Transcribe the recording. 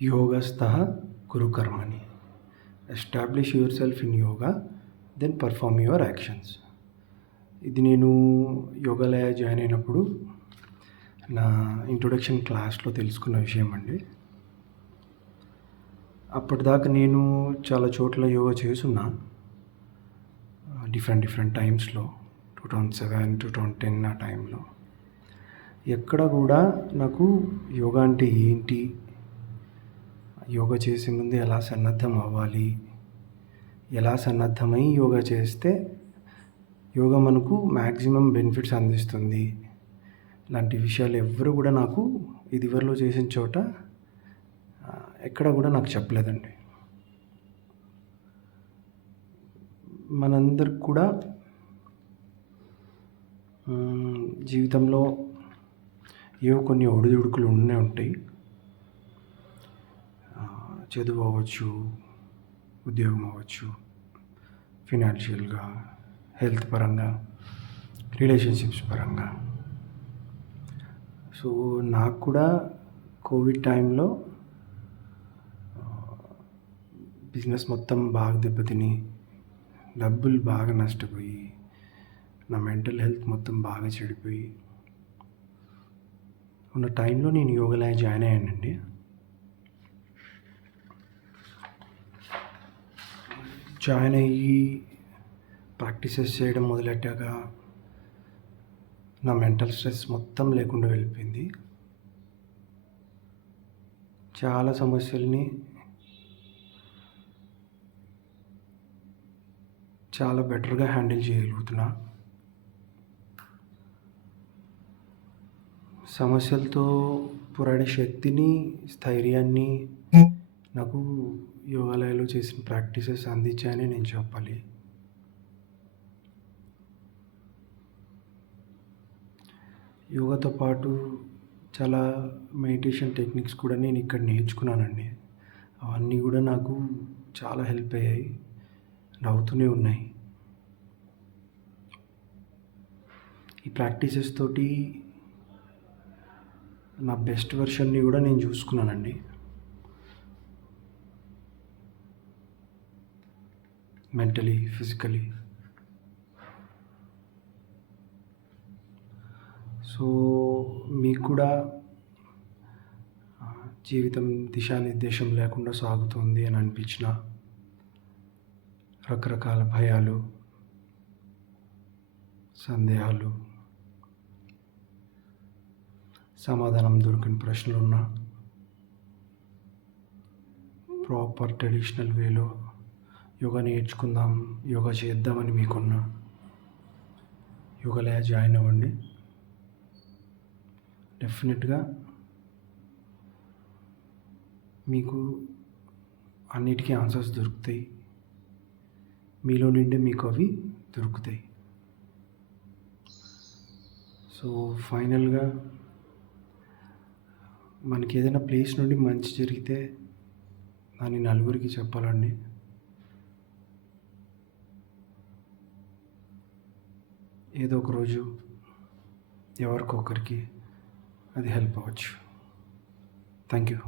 యోగస్థః కురు కర్మణి. Establish yourself in yoga, then perform your actions. ఇది నేను యోగాలయ జాయిన్ అయినప్పుడు నా ఇంట్రొడక్షన్ క్లాస్లో తెలుసుకున్న విషయం అండి. అప్పటిదాకా నేను చాలా చోట్ల యోగా చేసున్నా, డిఫరెంట్ టైమ్స్లో. 2007, 2010 ఆ టైంలో ఎక్కడ కూడా నాకు యోగా అంటే ఏంటి, యోగా చేసే ముందు ఎలా సన్నద్ధం అవ్వాలి, ఎలా సన్నద్ధమై యోగా చేస్తే యోగా మనకు మ్యాక్సిమం బెనిఫిట్స్ అందిస్తుంది, ఇలాంటి విషయాలు ఎవ్వరు కూడా నాకు ఇదివరలో చేసిన చోట ఎక్కడ కూడా నాకు చెప్పలేదండి. మనందరికి కూడా జీవితంలో ఏవో కొన్ని ఒడిదుడుకులు ఉండే ఉంటాయి. చదువు అవ్వచ్చు, ఉద్యోగం అవ్వచ్చు, ఫినాన్షియల్గా, హెల్త్ పరంగా, రిలేషన్షిప్స్ పరంగా. సో నాకు కూడా కోవిడ్ టైంలో బిజినెస్ మొత్తం బాగా దెబ్బతిని, డబ్బులు బాగా నష్టపోయి, నా మెంటల్ హెల్త్ మొత్తం బాగా చెడిపోయి ఉన్న టైంలో నేను యోగాలయ జాయిన్ అయ్యానండి. జాయిన్ అయ్యి ప్రాక్టీసెస్ చేయడం మొదలెట్టాక నా మెంటల్ స్ట్రెస్ మొత్తం లేకుండా వెళ్ళిపోయింది. చాలా సమస్యల్ని చాలా బెటర్గా హ్యాండిల్ చేయగలుగుతున్నా. సమస్యలతో పోరాడే శక్తిని, స్థైర్యాన్ని నాకు యోగాలయాలో చేసిన ప్రాక్టీసెస్ అందించాయని నేను చెప్పాలి. యోగాతో పాటు చాలా మెడిటేషన్ టెక్నిక్స్ కూడా నేను ఇక్కడ నేర్చుకున్నానండి. అవన్నీ కూడా నాకు చాలా హెల్ప్ అయ్యాయి, అవుతూనే ఉన్నాయి. ఈ ప్రాక్టీసెస్ తోటి నా బెస్ట్ వెర్షన్ని కూడా నేను చూసుకున్నానండి. Mentally, physically. సో మీకు కూడా జీవితం దిశానిర్దేశం లేకుండా సాగుతుంది అని అనిపించిన, రకరకాల భయాలు, సందేహాలు, సమాధానం దొరికిన ప్రశ్నలున్నా, ప్రాపర్ ట్రెడిషనల్ వేలో యోగా నేర్చుకుందాం, యోగా చేద్దామని మీకున్నా, యోగాలయ జాయిన్ అవ్వండి. డెఫినెట్గా మీకు అన్నిటికీ ఆన్సర్స్ దొరుకుతాయి. మీలో నుండి మీకు అవి దొరుకుతాయి. సో ఫైనల్గా మనకి ఏదైనా ప్లేస్ నుండి మంచి జరిగితే దాన్ని నలుగురికి చెప్పాలండి. ఏదో ఒక రోజు ఎవరికొకరికి అది హెల్ప్ అవ్వచ్చు. Thank you.